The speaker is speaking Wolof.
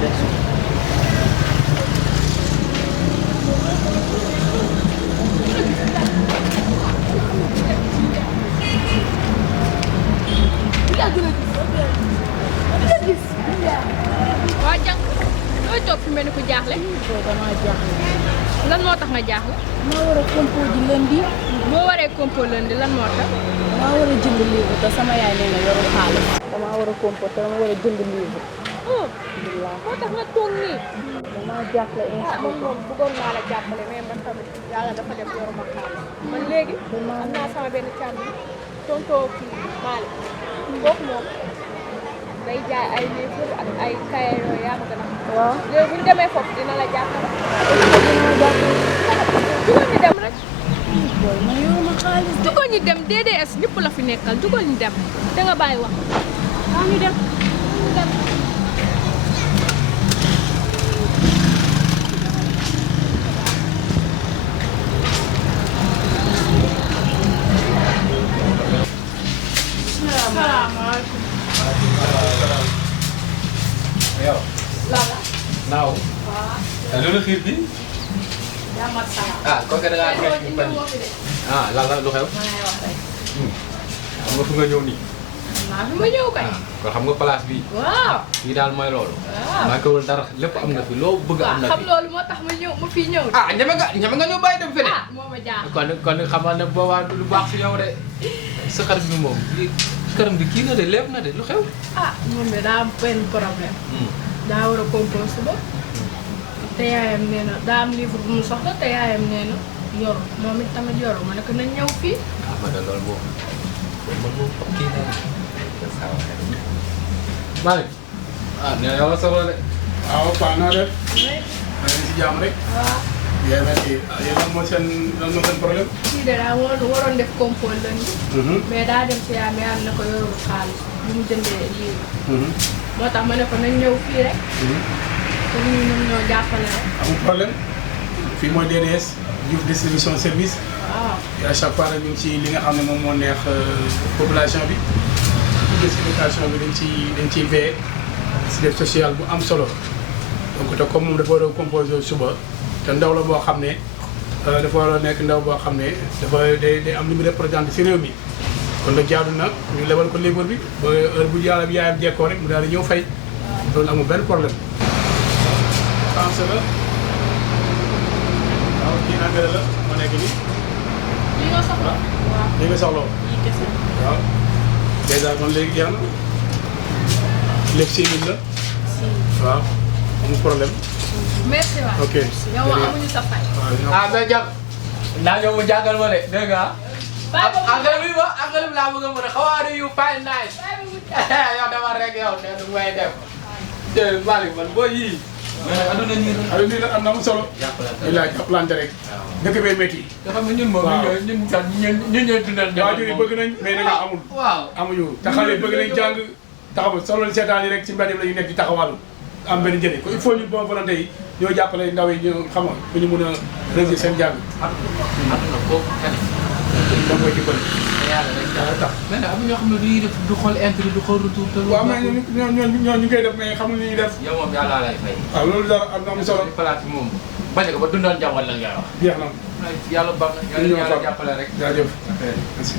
direction. waa jànk looy toog fi mel ni ku jaaxle. damaa jaaxle. lan moo tax nga jaaxle. maa war a compo ji lundi. boo waree compo lundi lan moo tax. damaa war a jënd livre te sama yaay nee na yorul xaalis. damaa war a compo te dama war a jënd livre. oh moo tax nga toog nii. damaa jaaxle man moom bëggoon naa la jàppale mais man tamit yàlla dafa def yoruma xaalis. man léegi am naa sama benn càmm tontoo kii Malick kooku moom day jaay ay livre ak ay cahier yooyu yaa ma gën a xam. waaw léegi bu ñu demee foofu dina la jàppale. jugal ñu dem rek. booy man yoruma xaalis. jugal ñu dem DDS ñëpp la fi nekkal jugal ñu dem te nga bàyyi wax. waaw ñu dem. yow. Lala. naaw. waaw. loolu xiir bi. yaa mat salaam. ah kooku da ngaa nekk ci fan ah lan lu xew. ma lay wax rek. xam nga fu nga ñëw nii. maa fi ma ñëw kay. kon xam nga place bi. waaw. fii daal mooy loolu. waaw. maa ngi wul dara lépp am na fi loo bëgg am na fi. xam loolu moo tax ma ñëw ma fii ñëw. ah ñeme nga ñëw bàyyi dem feneen. ah moo ma jaaxal. kon xamal ne boobaa lu baax si yow de sa xarit bi moom këram bi kii na de lépp na de lu xew. ah moom de daa am benn problème. daa war a composé suba. te yaayam nee na daa am livre bu mu soxla te yaayam nee na yoru moom it tamit yoru ma ne ko nañ ñëw fii. ah man de loolu moom man moom kii naa ne. Malick ah nee na yow la soxla de. waaw Paa naa def. maa ngi si jàmm rek. waaw. yéen a ngi yéen lan moo seen problème. kii de daa waroon def composé lundi. mais daa dem si yaayam yaayam ne ko yorul xaalis bu mu jëndee livre. moo tax ma ne ko nañ ñëw fii rek. te ñun ñoom ñoo jàppale rek. amul problème fii mooy DDS DIOUF Distribution Sérvices. waaw. et à chaque fois rek ñu ngi ci li nga xam ne moom moo neex population bi. éducation bi dañ ciy veillé si def social bu am solo donc te comme moom dafa war a composé suba te ndaw la boo xam ne dafa war a nekk ndaw boo xam ne dafa day am li mu représenté si réew mi. kon nag jaadu na ñu lebal ko livre bi ba heure bu yàlla bi yaayam jekkoo rek mu daal di ñëw fay loolu amul benn problème. français la waaw kii anglais la moo nekk nii. li nga soxla. waaw. li nga soxla lii kese. waaw dèjà kon léegi jeex na lépp 6 000 la. waaw amul problème. merci waay. ok yow amuñu sa fay. ah mais jàpp naa ñëw mu jàngal ma de dégg nga ah. anglais bi laa bëgg a mën a how are you fine nice. yow dama rek yow nee na may def. te Malick man boo yii. mais aduna nii la am na mu solo. jàppalante la jàppalante rek. dëkk bee métti. nga xam ne ñun moom ñun sax ñun ñooy dundal. waajur yi bëgg nañ mais dañoo amul. waaw amuñu te xale yi bëgg nañ jàng taxawal solo seetaan yi rek ci mbedd yi la ñu nekk di taxawal am benn njëriñ ko il faut ñu bon volonté yi ñoo jàppale ndaw yi ñu xam nga bu ñu mën a réussir seen jàng. aduna foofu kenn. da koy dimbali. yàlla dañ tax mais nag am ñoo xam ne du ñuy def du xool intérêt du xool retour. te waaw mais ñooñu ñu koy def mais xamul ni ñuy def. yow moom yàlla lay fay. waaw loolu dara am na am solo. palaat bi moom bañ ko ba dundal njaboot la ngay wax. jeex na. yàlla baax na yàlla jàppale rek. jaajëf merci.